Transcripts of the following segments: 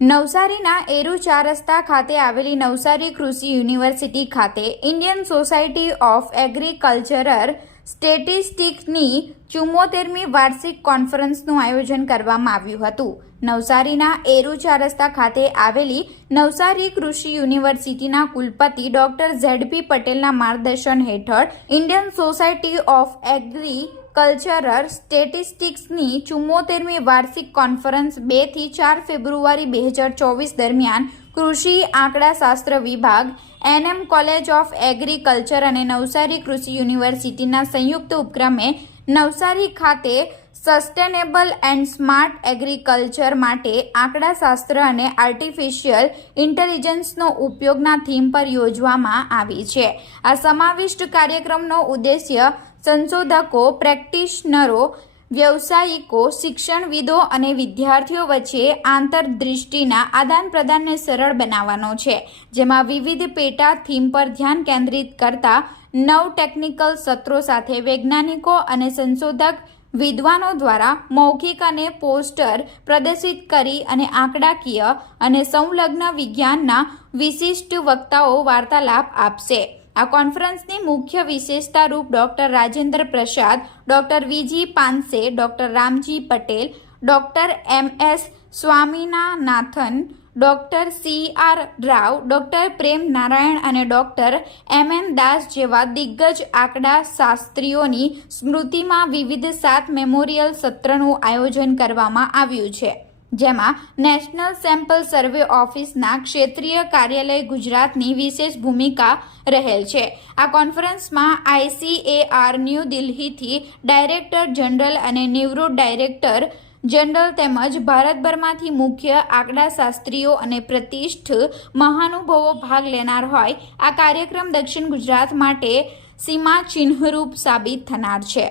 નવસારીના એરુ ચાર રસ્તા ખાતે આવેલી નવસારી કૃષિ યુનિવર્સિટી ખાતે ઇન્ડિયન સોસાયટી ઓફ એગ્રીકલ્ચરર સ્ટેટિસ્ટિક્સની ચુમ્મોતેરમી વાર્ષિક કોન્ફરન્સનું આયોજન કરવામાં આવ્યું હતું. નવસારીના એરુ ચાર રસ્તા ખાતે આવેલી નવસારી કૃષિ યુનિવર્સિટીના કુલપતિ ડોક્ટર ઝેડપી પટેલના માર્ગદર્શન હેઠળ Indian society of agricultural સ્ટેટિસ્ટિક્સની ચુમ્મોતેરમી વાર્ષિક કોન્ફરન્સ બેથી ચાર ફેબ્રુઆરી બે હજાર ચોવીસ દરમિયાન કૃષિ આંકડાશાસ્ત્ર વિભાગ, એનએમ કોલેજ ઓફ એગ્રીકલ્ચર અને નવસારી કૃષિ યુનિવર્સિટીના સંયુક્ત ઉપક્રમે નવસારી ખાતે સસ્ટેનેબલ એન્ડ સ્માર્ટ એગ્રીકલ્ચર માટે આંકડાશાસ્ત્ર અને આર્ટિફિશિયલ ઇન્ટેલિજન્સનો ઉપયોગના થીમ પર યોજવામાં આવી છે. આ સમાવિષ્ટ કાર્યક્રમનો ઉદ્દેશ્ય સંશોધકો, પ્રેક્ટિશનરો, વ્યવસાયિકો, શિક્ષણવિદો અને વિદ્યાર્થીઓ વચ્ચે આંતરદૃષ્ટિના આદાન પ્રદાનને સરળ બનાવવાનો છે, જેમાં વિવિધ પેટા થીમ પર ધ્યાન કેન્દ્રિત કરતા નવ ટેકનિકલ સત્રો સાથે વૈજ્ઞાનિકો અને સંશોધક વિદ્વાનો દ્વારા મૌખિક અને પોસ્ટર પ્રદર્શિત કરી અને આંકડાકીય અને સંલગ્ન વિજ્ઞાનના વિશિષ્ટ વક્તાઓ વાર્તાલાપ આપશે. આ કોન્ફરન્સની મુખ્ય વિશેષતા રૂપ doctor Rajendra Prasad, doctor VG Panse doctor Ramji Patel, doctor M S Swaminathan doctor C R Rao, doctor Prem Narayan અને ડોક્ટર એમ એન દાસ જેવા દિગ્ગજ આંકડા શાસ્ત્રીઓની સ્મૃતિમાં વિવિધ સાત મેમોરિયલ સત્રનું આયોજન કરવામાં આવ્યું છે. જેમાં નેશનલ સેમ્પલ સર્વે ઓફિસના ક્ષેત્રીય કાર્યાલય ગુજરાતની વિશેષ ભૂમિકા રહેલ છે. આ કોન્ફરન્સમાં આઈસીએઆર ન્યૂ દિલ્હીથી ડાયરેક્ટર જનરલ અને નિવૃત્ત ડાયરેક્ટર જનરલ તેમજ ભારતભરમાંથી મુખ્ય આંકડાશાસ્ત્રીઓ અને પ્રતિષ્ઠ મહાનુભવો ભાગ લેનાર હોય, આ કાર્યક્રમ દક્ષિણ ગુજરાત માટે સીમા ચિહ્નરૂપ સાબિત થનાર છે.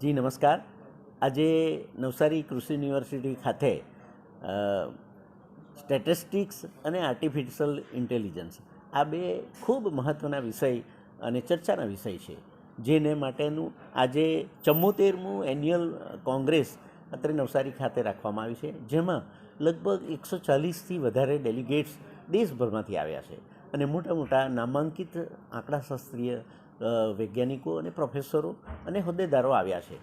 જી, નમસ્કાર. આજે નવસારી કૃષિ યુનિવર્સિટી ખાતે સ્ટેટિસ્ટિક્સ અને આર્ટિફિશિયલ ઇન્ટેલિજન્સ આ બે ખૂબ મહત્ત્વના વિષય અને ચર્ચાના વિષય છે, જેને માટેનું આજે ચુમ્મોતેરમું એન્યુઅલ કોંગ્રેસ અત્રે નવસારી ખાતે રાખવામાં આવી છે, જેમાં લગભગ એકસો ચાલીસથી વધારે ડેલિગેટ્સ દેશભરમાંથી આવ્યા છે અને મોટા મોટા નામાંકિત આંકડાશાસ્ત્રીય વૈજ્ઞાનિકો અને પ્રોફેસરો અને હોદ્દેદારો આવ્યા છે.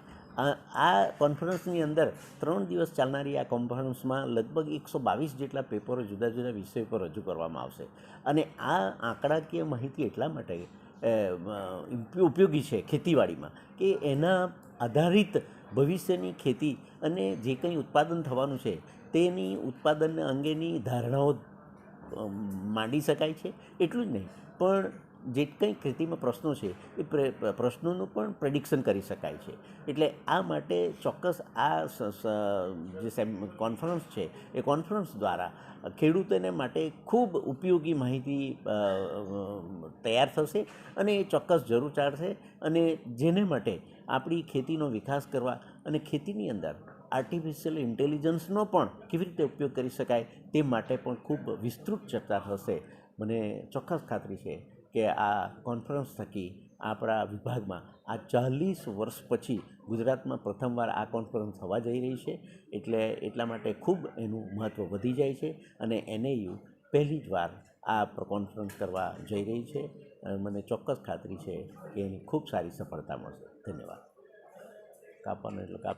આ કોન્ફરન્સની અંદર ત્રણ દિવસ ચાલનારી આ કોન્ફરન્સમાં લગભગ એકસો બાવીસ જેટલા પેપરો જુદા જુદા વિષયો પર રજૂ કરવામાં આવશે. અને આ આંકડાકીય માહિતી એટલા માટે ઉપયોગી છે ખેતીવાડીમાં કે એના આધારિત ભવિષ્યની ખેતી અને જે કંઈ ઉત્પાદન થવાનું છે તેની ઉત્પાદન અંગેની ધારણાઓ માંડી શકાય છે. એટલું જ નહીં, પણ જે કંઈ ખેતીમાં પ્રશ્નો છે, એ પ્ર- પ્રશ્નોનું પણ પ્રેડિક્શન કરી શકાય છે. એટલે આ માટે ચોક્કસ આ જે સેમ કોન્ફરન્સ છે, એ કોન્ફરન્સ દ્વારા ખેડૂતોને માટે ખૂબ ઉપયોગી માહિતી તૈયાર થશે અને એ ચોક્કસ જરૂર ચાલશે અને જેને માટે આપણી ખેતીનો વિકાસ કરવા અને ખેતીની અંદર આર્ટિફિશિયલ ઇન્ટેલિજન્સનો પણ કેવી રીતે ઉપયોગ કરી શકાય તે માટે પણ ખૂબ વિસ્તૃત ચર્ચા થશે મને ચોક્કસ ખાતરી છે. કે આ કોન્ફરન્સ થકી આપણા વિભાગમાં આ ચાલીસ વર્ષ પછી ગુજરાતમાં પ્રથમવાર આ કોન્ફરન્સ થવા જઈ રહી છે. એટલે એટલા માટે ખૂબ એનું મહત્ત્વ વધી જાય છે અને એનએયુ પહેલી જ વાર આ કોન્ફરન્સ કરવા જઈ રહી છે. અને મને ચોક્કસ ખાતરી છે કે એની ખૂબ સારી સફળતા મળશે. ધન્યવાદ. કાપવાનું એટલે કાપ